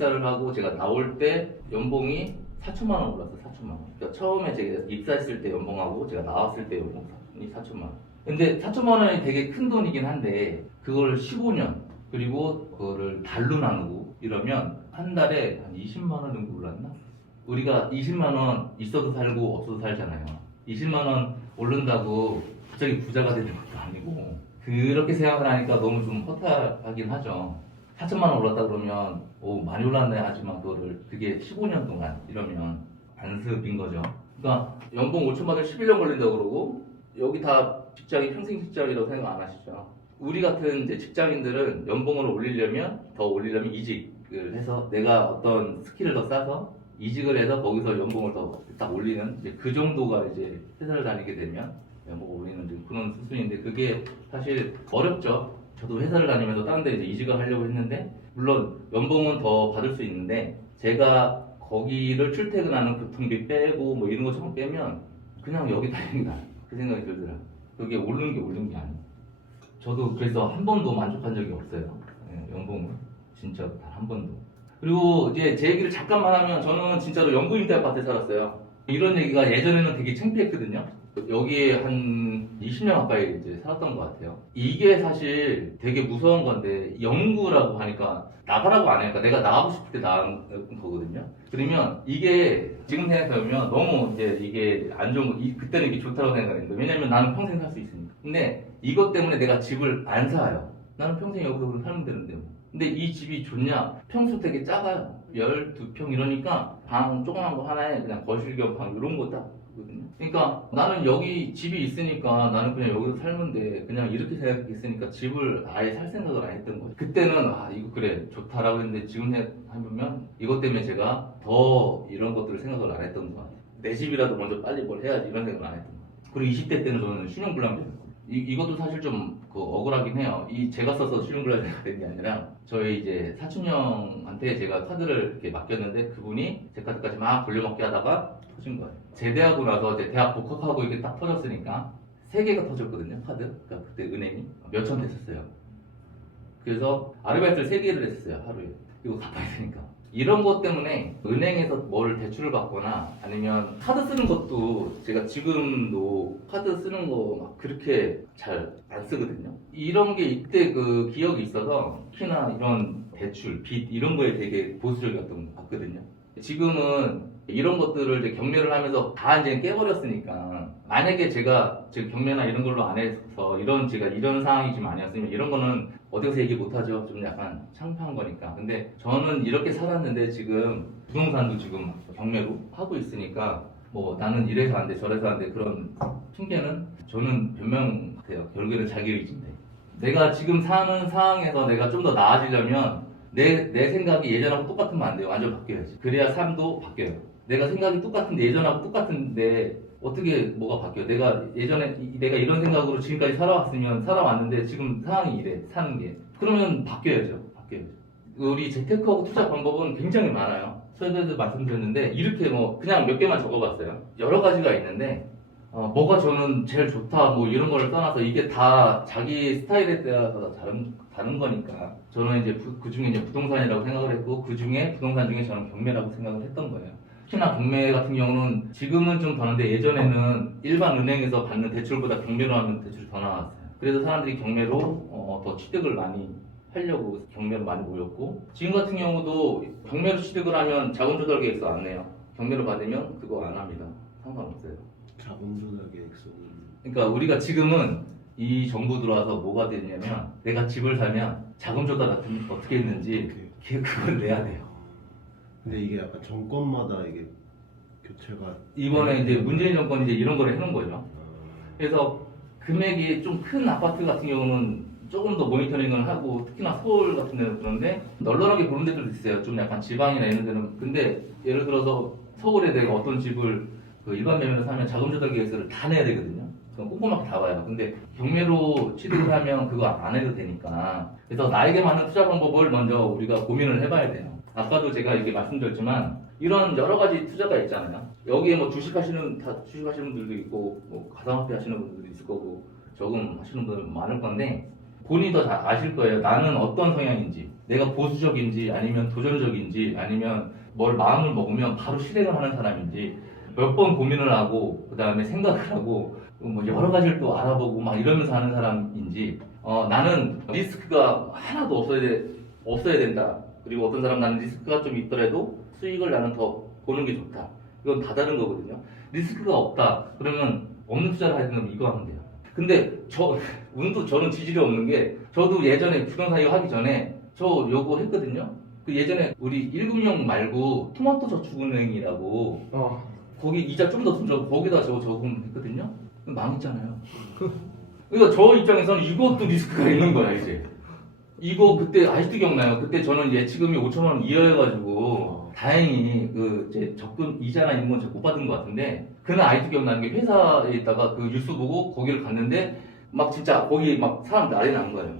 입사를 하고 제가 나올 때 연봉이 4천만 원 올랐어요. 4천만 원. 그러니까 처음에 제가 입사했을 때 연봉하고 제가 나왔을 때 연봉이 4천만 원. 근데 4천만 원이 되게 큰 돈이긴 한데 그걸 15년 그리고 그거를 달로 나누고 이러면 한 달에 한 20만 원 정도 올랐나? 우리가 20만 원 있어도 살고 없어도 살잖아요. 20만 원 오른다고 갑자기 부자가 되는 것도 아니고 그렇게 생각을 하니까 너무 좀 허탈하긴 하죠. 4천만 원 올랐다 그러면 오 많이 올랐네 하지만 그게 15년 동안 이러면 안습인 거죠. 그러니까 연봉 5천 받을 11년 걸린다고 그러고 여기 다 직장이 평생 직장이라고 생각 안 하시죠. 우리 같은 이제 직장인들은 연봉을 올리려면 더 올리려면 이직을 해서 내가 어떤 스킬을 더 쌓아서 이직을 해서 거기서 연봉을 더 딱 올리는 이제 그 정도가 이제 회사를 다니게 되면 연봉을 올리는 그런 수순인데 그게 사실 어렵죠. 저도 회사를 다니면서 다른 데 이제 이직을 하려고 했는데 물론 연봉은 더 받을 수 있는데 제가 거기를 출퇴근하는 교통비 빼고 뭐 이런 거 좀 빼면 그냥 여기 다니는 게 나아요. 그 생각이 들더라고요. 그게 오른 게 아니에요. 저도 그래서 한 번도 만족한 적이 없어요. 연봉은 진짜 단 한 번도. 그리고 이제 제 얘기를 잠깐만 하면 저는 진짜로 연구임대 아파트에 살았어요. 이런 얘기가 예전에는 되게 창피했거든요. 여기에 한 20년 가까이 이제 살았던 것 같아요. 이게 사실 되게 무서운 건데 연구라고 하니까 나가라고 안 하니까 내가 나가고 싶을 때 나간 거거든요. 그러면 이게 지금 생각해보면 너무 이제 이게 안 좋은 거, 그때는 이게 좋다고 생각했는데 왜냐면 나는 평생 살 수 있으니까. 근데 이것 때문에 내가 집을 안 사요. 나는 평생 여기서 그럼 살면 되는데 뭐. 근데 이 집이 좋냐? 평수 되게 작아요. 12평 이러니까 방 조그만 거 하나에 그냥 거실 겸 방 이런 거 딱 거든요. 그러니까 나는 여기 집이 있으니까 나는 그냥 여기서 살면 돼. 그냥 이렇게 생각했으니까 집을 아예 살 생각을 안 했던 거죠. 그때는 아 이거 그래 좋다라고 했는데 지금 생각해보면 이것 때문에 제가 더 이런 것들을 생각을 안 했던 것 같아요. 내 집이라도 먼저 빨리 뭘 해야지 이런 생각을 안 했던 것 같아요. 그리고 20대 때는 저는 신용불량자였어요. 이것도 사실 좀 억울하긴 해요. 제가 써서 신용불량자가 된 게 아니라 저희 이제 사촌형한테 제가 카드를 이렇게 맡겼는데 그분이 제 카드까지 막 돌려먹기 하다가 터진 거예요. 제대하고 나서 이제 대학 복학하고 이게 딱 터졌으니까 3개가 터졌거든요. 카드. 그러니까 그때 은행이 몇천 됐었어요. 그래서 아르바이트를 3개를 했었어요. 하루에. 이거 갚아야 되니까. 이런 것 때문에 은행에서 뭘 대출을 받거나 아니면 카드 쓰는 것도 제가 지금도 카드 쓰는 거 막 그렇게 잘 안 쓰거든요. 이런 게 이때 그 기억이 있어서 특히나 이런 대출, 빚 이런 거에 되게 보수적이었던 것 같거든요. 지금은 이런 것들을 이제 경매를 하면서 다 이제 깨버렸으니까 만약에 제가 지금 경매나 이런 걸로 안 해서 제가 이런 상황이 좀 아니었으면 이런 거는 어디 가서 얘기 못하죠. 좀 약간 창피한 거니까. 근데 저는 이렇게 살았는데 지금 부동산도 지금 경매로 하고 있으니까 뭐 나는 이래서 안 돼, 저래서 안 돼 그런 핑계는 저는 변명돼요. 결국에는 자기 의지인데. 내가 지금 사는 상황에서 내가 좀 더 나아지려면 내 생각이 예전하고 똑같으면 안 돼요. 완전 바뀌어야지. 그래야 삶도 바뀌어요. 내가 생각이 똑같은데 예전하고 똑같은데 어떻게 뭐가 바뀌어? 내가 예전에 내가 이런 생각으로 지금까지 살아왔는데 지금 상황이 이래 사는 게 그러면 바뀌어야죠. 우리 재테크하고 투자 방법은 굉장히 많아요. 처음에도 말씀드렸는데 이렇게 뭐 그냥 몇 개만 적어봤어요. 여러 가지가 있는데 뭐가 저는 제일 좋다 뭐 이런 거를 떠나서 이게 다 자기 스타일에 따라서 다른 거니까 저는 이제 그 중에 이제 부동산이라고 생각을 했고 그 중에 부동산 중에 저는 경매라고 생각을 했던 거예요. 특히나 경매 같은 경우는 지금은 좀 더는데 예전에는 일반 은행에서 받는 대출보다 경매로 하는 대출이 더 나왔어요. 그래서 사람들이 경매로 더 취득을 많이 하려고 경매로 많이 모였고 지금 같은 경우도 경매로 취득을 하면 자금조달 계획서 안 내요. 경매로 받으면 그거 안 합니다. 상관없어요. 자금조달 계획서는 그러니까 우리가 지금은 이 정부 들어와서 뭐가 되냐면 내가 집을 사면 자금조달 같은 게 어떻게 했는지 그걸 내야 돼요. 근데 이게 약간 정권마다 이게 교체가 이번에 이제 문재인 정권이 이제 이런 걸 해놓은 거죠. 그래서 금액이 좀 큰 아파트 같은 경우는 조금 더 모니터링을 하고 특히나 서울 같은 데는 그런데 널널하게 보는 데들도 있어요. 좀 약간 지방이나 이런 데는 근데 예를 들어서 서울에 내가 어떤 집을 그 일반 매매로 사면 자금조달 계획서를 다 내야 되거든요. 그럼 꼼꼼하게 다 봐요. 근데 경매로 취득을 하면 그거 안 해도 되니까 그래서 나에게 맞는 투자 방법을 먼저 우리가 고민을 해봐야 돼요. 아까도 제가 이렇게 말씀드렸지만 이런 여러 가지 투자가 있잖아요. 여기에 뭐 주식하시는 분들도 있고 뭐 가상화폐 하시는 분들도 있을 거고 저금 하시는 분들 많을 건데 본인이 더 잘 아실 거예요. 나는 어떤 성향인지 내가 보수적인지 아니면 도전적인지 아니면 뭘 마음을 먹으면 바로 실행을 하는 사람인지 몇 번 고민을 하고 그 다음에 생각을 하고 뭐 여러 가지를 또 알아보고 막 이러면서 하는 사람인지 나는 리스크가 하나도 없어야 된다. 그리고 어떤 사람 나는 리스크가 좀 있더라도 수익을 나는 더 보는 게 좋다. 이건 다 다른 거거든요. 리스크가 없다. 그러면 없는 투자를 해야 된다면 이거 하면 돼요. 근데 저는 지질이 없는 게 저도 예전에 부동산 이거 하기 전에 저 요거 했거든요. 그 예전에 우리 1금융 말고 토마토 저축은행이라고 거기 이자 좀 더 줘 거기다 저거 적응했거든요. 망했잖아요. 그러니까 저 입장에서는 이것도 리스크가 있는 거야 이제. 이거 그때 아직도 기억나요. 그때 저는 예치금이 5천만 원 이하여가지고 다행히 그 이제 적금 이자나 이런 건 못 받은 것 같은데 그날 아직도 기억나는 게 회사에 있다가 그 뉴스 보고 거기를 갔는데 막 진짜 거기 막 사람 난리 난 거예요.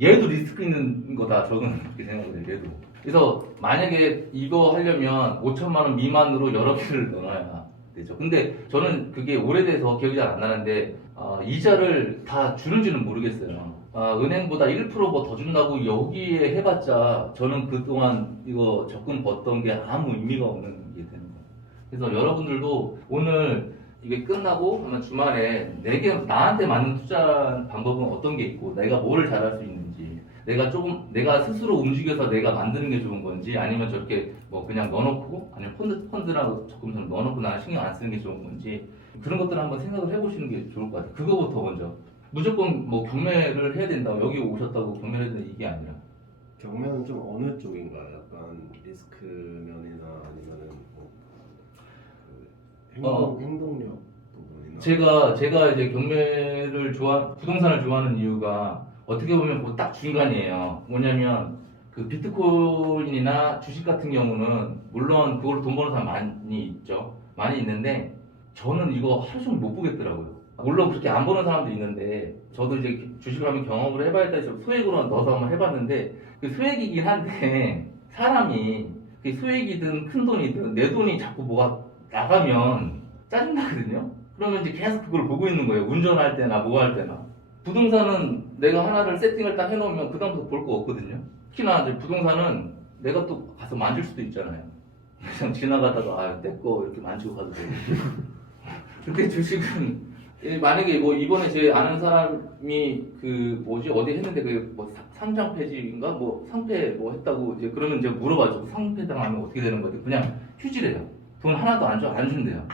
얘도 리스크 있는 거다. 저는 그렇게 생각을 해요. 얘도. 그래서 만약에 이거 하려면 5천만 원 미만으로 여러 개를 넣어야 되죠. 근데 저는 그게 오래돼서 기억이 잘 안 나는데 이자를 다 주는지는 모르겠어요. 은행보다 1% 뭐 더 준다고 여기에 해봤자 저는 그동안 이거 적금 벌던 게 아무 의미가 없는 게 되는 거예요. 그래서 여러분들도 오늘 이게 끝나고 아마 주말에 나한테 맞는 투자 방법은 어떤 게 있고 내가 뭘 잘할 수 있는지 내가 스스로 움직여서 내가 만드는 게 좋은 건지 아니면 저렇게 뭐 그냥 넣어놓고 아니면 펀드나 적금처럼 넣어놓고 나는 신경 안 쓰는 게 좋은 건지 그런 것들을 한번 생각을 해보시는 게 좋을 것 같아요. 그거부터 먼저. 무조건 뭐 경매를 해야 된다. 여기 오셨다고 경매를 해야 된다. 이게 아니라. 경매는 좀 어느 쪽인가요? 약간 리스크 면이나 아니면은 뭐 행동력 부분이나. 제가 이제 부동산을 좋아하는 이유가 어떻게 보면 그 딱 중간이에요. 뭐냐면 그 비트코인이나 주식 같은 경우는 물론 그걸로 돈 버는 사람 많이 있죠. 많이 있는데 저는 이거 하루 종일 못 보겠더라고요. 물론 그렇게 안 보는 사람도 있는데 저도 이제 주식을 한번 경험을 해봐야겠다 해서 소액으로 넣어서 한번 해봤는데 그 소액이긴 한데 사람이 그 소액이든 큰 돈이든 내 돈이 자꾸 뭐가 나가면 짜증나거든요. 그러면 이제 계속 그걸 보고 있는 거예요. 운전할 때나 뭐 할 때나. 부동산은 내가 하나를 세팅을 딱 해놓으면 그 다음부터 볼 거 없거든요. 특히나 이제 부동산은 내가 또 가서 만질 수도 있잖아요. 그냥 지나가다가 내 거 이렇게 만지고 가도 되고. 근데 주식은 만약에 뭐 이번에 제 아는 사람이 어디 했는데 뭐 상장 폐지인가 뭐 상폐 뭐 했다고 이제 그러면 이제 물어봐죠. 상폐 당하면 어떻게 되는 거지? 그냥 휴지래요. 돈 하나도 안 준대요.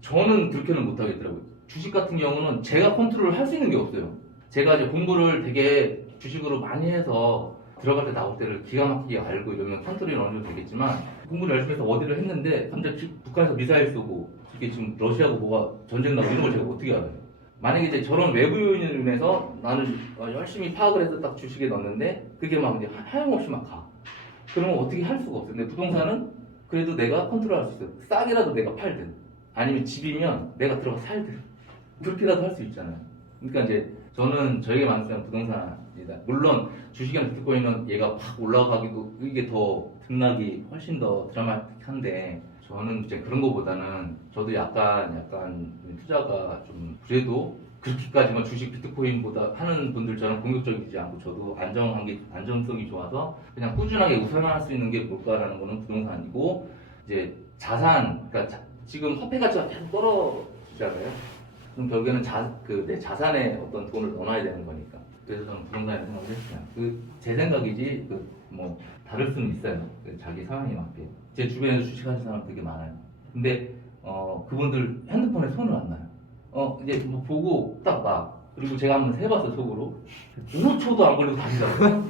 저는 그렇게는 못 하겠더라고요. 주식 같은 경우는 제가 컨트롤을 할 수 있는 게 없어요. 제가 이제 공부를 되게 주식으로 많이 해서 들어갈 때 나올 때를 기가 막히게 알고 이러면 컨트롤이 어느 정도 되겠지만 공부를 열심히 해서 어디를 했는데 갑자기 북한에서 미사일 쏘고 이게 지금 러시아하고 뭐가 전쟁 나고 이런 걸 제가 어떻게 알아요? 만약에 이제 저런 외부 요인으로 인해서 나는 열심히 파악을 해서 딱 주식에 넣었는데 그게 막 이제 하염없이 막 가. 그러면 어떻게 할 수가 없어요. 근데 부동산은 그래도 내가 컨트롤할 수 있어요. 싸게라도 내가 팔든 아니면 집이면 내가 들어가 살든 그렇게라도 할 수 있잖아요. 그러니까 이제 저는 저에게 맞는 부동산이다. 물론 주식이나 비트코인은 얘가 확 올라가기도 이게 더 등락이 훨씬 더 드라마틱한데 저는 이제 그런 거보다는 저도 약간 투자가 좀 그래도 그렇게까지만 주식 비트코인보다 하는 분들처럼 공격적이지 않고 저도 안정성이 좋아서 그냥 꾸준하게 우선할 수 있는 게 뭘까라는 거는 부동산이고 이제 자산 그러니까 지금 화폐 가치가 계속 떨어지잖아요. 그럼 결국에는 내 자산에 어떤 돈을 넣어놔야 되는 거니까. 그래서 저는 부동산에 생각을 했어요. 제 생각이지, 뭐, 다를 수는 있어요. 자기 상황에 맞게. 제 주변에서 주식하는 사람 되게 많아요. 근데, 그분들 핸드폰에 손을 안 놔요. 이제 뭐 보고 딱 봐. 그리고 제가 한번 해봤어, 속으로. 5초도 안 걸리고 다시더라고요.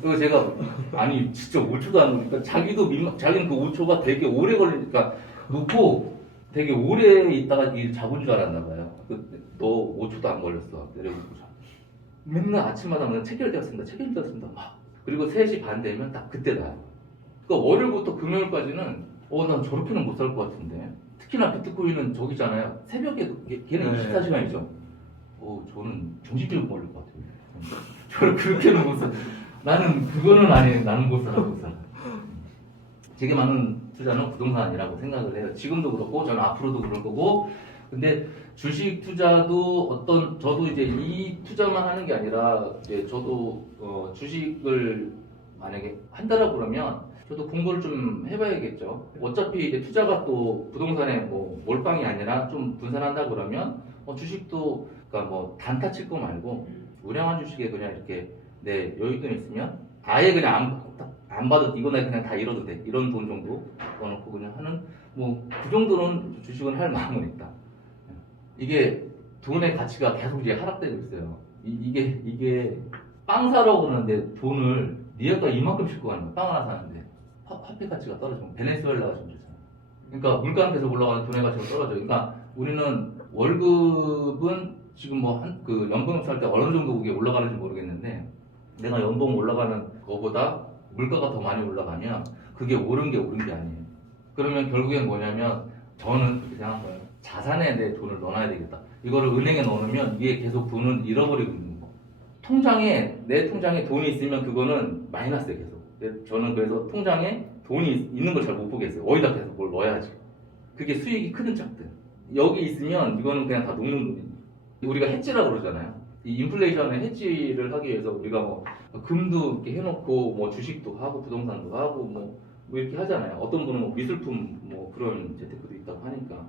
그리고 제가, 아니, 진짜 5초도 안 걸리니까 자기는 그 5초가 되게 오래 걸리니까 놓고 되게 오래 있다가 일 잡은 줄 알았나 봐요. 너 5초도 안 걸렸어. 내려보고 맨날 아침마다 그냥 체결되었습니다. 막. 그리고 3시 반 되면 딱 그때 나요. 그러니까 월요일부터 금요일까지는 난 저렇게는 못 살 것 같은데. 특히나 비트코인은 저기잖아요. 새벽에 걔는 24시간이죠. 저는 정신병 걸릴 것 같아요. 저를 그렇게는 못 살. 나는 그거는 아니에요. 나는 못 살아. 제게 많은 투자는 부동산이라고 생각을 해요. 지금도 그렇고 저는 앞으로도 그럴 거고. 근데 주식 투자도 저도 이제 이 투자만 하는 게 아니라 이제 저도 주식을 만약에 한다라고 그러면 저도 공부를 좀 해봐야겠죠. 어차피 이제 투자가 또 부동산에 뭐 몰빵이 아니라 좀 분산한다 그러면 주식도 그러니까 뭐 단타 칠 거 말고 우량한 주식에 그냥 이렇게 내 여윳돈 있으면 아예 그냥 안 봐도 이거 내가 그냥 다 잃어도 돼 이런 돈 정도 넣어놓고 그냥 하는 뭐 그 정도는 주식은 할 마음은 있다. 이게 돈의 가치가 계속 이제 하락되고 있어요. 이게 빵 사러 그러는데 돈을 니가 이만큼 싣고 가는 거야. 빵 하나 사는데 화폐 가치가 떨어지면 베네수엘라가 좀 그렇잖아. 그러니까 물가는 계속 올라가는 돈의 가치가 떨어져. 그러니까 우리는 월급은 지금 뭐 그 연봉 살 때 어느 정도 그게 올라가는지 모르겠는데 내가 연봉 올라가는 거보다 물가가 더 많이 올라가면 그게 옳은 게 아니에요. 그러면 결국엔 뭐냐면 저는 그렇게 생각한 거예요. 자산에 내 돈을 넣어놔야 되겠다. 이거를 은행에 넣어놓으면 이게 계속 돈을 잃어버리고 있는 거. 내 통장에 돈이 있으면 그거는 마이너스예요 계속. 저는 그래서 통장에 돈이 있는 걸 잘 못 보겠어요. 어디다 계속 뭘 넣어야지. 그게 수익이 크든 작든. 여기 있으면 이거는 그냥 다 녹는 돈이에요. 우리가 해지라고 그러잖아요. 이 인플레이션의 해지를 하기 위해서 우리가 뭐 금도 이렇게 해놓고 뭐 주식도 하고 부동산도 하고 뭐 이렇게 하잖아요. 어떤 분은 뭐 미술품 뭐 그런 재테크도 있다고 하니까.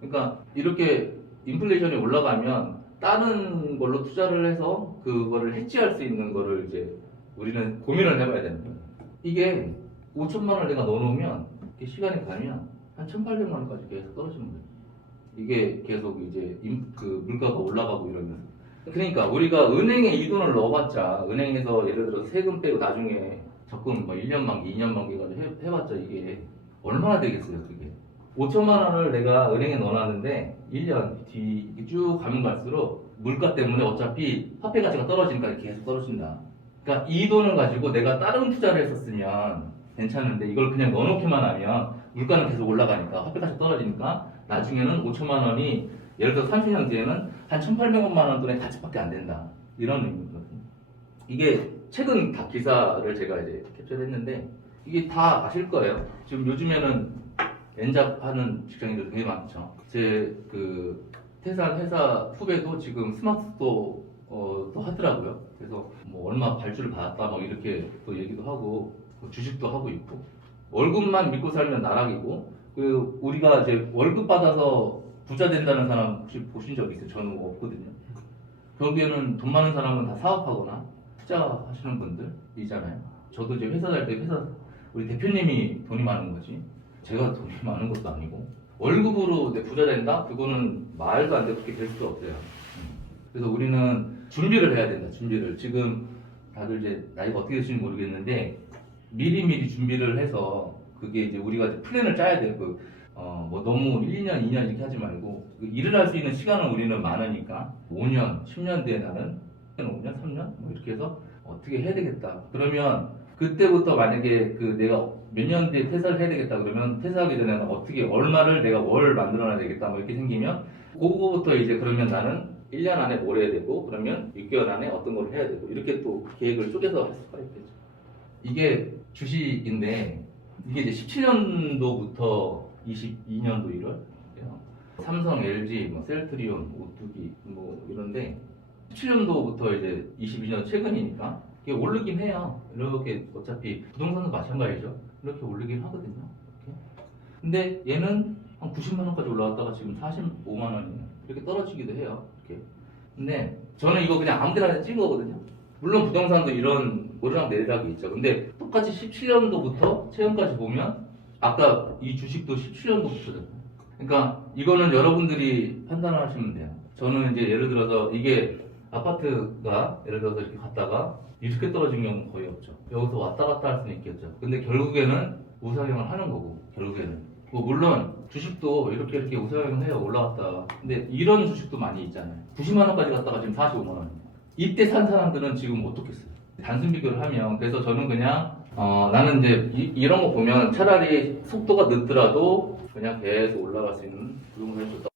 그러니까 이렇게 인플레이션이 올라가면 다른 걸로 투자를 해서 그거를 해지할 수 있는 거를 이제 우리는 고민을 해봐야 되는 거예요. 이게 5천만 원을 내가 넣어놓으면 이렇게 시간이 가면 한 1,800만 원까지 계속 떨어지는 거예요. 이게 계속 이제 그 물가가 올라가고 이러면. 그러니까 우리가 은행에 이 돈을 넣어봤자 은행에서 예를 들어서 세금 빼고 나중에 적금 뭐 1년 만기, 2년 만기 가지고 해봤자 이게 얼마나 되겠어요 그게. 5천만 원을 내가 은행에 넣어놨는데 1년 뒤 쭉 가면 갈수록 물가 때문에 어차피 화폐 가치가 떨어지니까 계속 떨어진다. 그러니까 이 돈을 가지고 내가 다른 투자를 했었으면 괜찮은데 이걸 그냥 넣어놓기만 하면 물가는 계속 올라가니까 화폐 가치가 떨어지니까 나중에는 5천만 원이 예를 들어 30년 뒤에는 한 1,800만 원 돈의 가치밖에 안 된다. 이런 의미거든요. 이게 최근 다 기사를 제가 이제 캡처를 했는데 이게 다 아실 거예요. 지금 요즘에는 엔잡하는 직장인들 되게 많죠. 제 그 퇴사한 회사 후배도 지금 스마트도 또 하더라고요. 그래서 뭐 얼마 발주를 받았다 뭐 이렇게 또 얘기도 하고 주식도 하고 있고 월급만 믿고 살면 나락이고 그 우리가 이제 월급 받아서 부자 된다는 사람 혹시 보신 적 있어요? 저는 없거든요. 결국에는 돈 많은 사람은 다 사업하거나 투자하시는 분들이잖아요. 저도 이제 회사 다닐 때 우리 대표님이 돈이 많은 거지 제가 돈이 많은 것도 아니고 월급으로 내 부자 된다? 그거는 말도 안 되고 그렇게 될 수도 없어요. 그래서 우리는 준비를 해야 된다. 준비를 지금 다들 이제 나이가 어떻게 되시는지 모르겠는데 미리 준비를 해서 그게 이제 우리가 이제 플랜을 짜야 돼요. 뭐 너무 1, 2년, 2년 이렇게 하지 말고 일을 할 수 있는 시간은 우리는 많으니까 5년, 10년 뒤에 나는 5년, 3년 뭐 이렇게 해서 어떻게 해야 되겠다. 그러면 그때부터 만약에 그 내가 몇 년 뒤에 퇴사를 해야 되겠다 그러면 퇴사하기 전에 어떻게 얼마를 내가 뭘 만들어놔야 되겠다 뭐 이렇게 생기면 그거부터 이제 그러면 나는 1년 안에 뭘 해야 되고 그러면 6개월 안에 어떤 걸 해야 되고 이렇게 또 계획을 쪼개서 할 수가 있겠죠. 이게 주식인데 이게 이제 17년도부터 22년도 1월 삼성, LG, 뭐 셀트리온, 오뚜기 뭐 이런데 17년도부터 이제 22년 최근이니까 이게 오르긴 해요. 이렇게 어차피 부동산도 마찬가지죠. 이렇게 오르긴 하거든요. 이렇게. 근데 얘는 한 90만 원까지 올라갔다가 지금 45만 원이에요. 이렇게 떨어지기도 해요. 이렇게. 근데 저는 이거 그냥 아무 데나 찍은 거거든요. 물론 부동산도 이런 오르락 내리락이 있죠. 근데 똑같이 17년도부터 최근까지 보면 아까 이 주식도 17년도부터잖아요. 그러니까 이거는 여러분들이 판단을 하시면 돼요. 저는 이제 예를 들어서 이게 아파트가 예를 들어서 이렇게 갔다가 이렇게 떨어진 경우는 거의 없죠. 여기서 왔다 갔다 할 수는 있겠죠. 근데 결국에는 우상향을 하는 거고 결국에는 뭐 물론 주식도 이렇게 우상향을 해요. 올라갔다. 근데 이런 주식도 많이 있잖아요. 90만 원까지 갔다가 지금 45만 원이에요. 이때 산 사람들은 지금 어떻겠어요? 단순 비교를 하면 그래서 저는 그냥 나는 이제 이런 거 보면 차라리 속도가 늦더라도 그냥 계속 올라갈 수 있는 부동산이 좋다.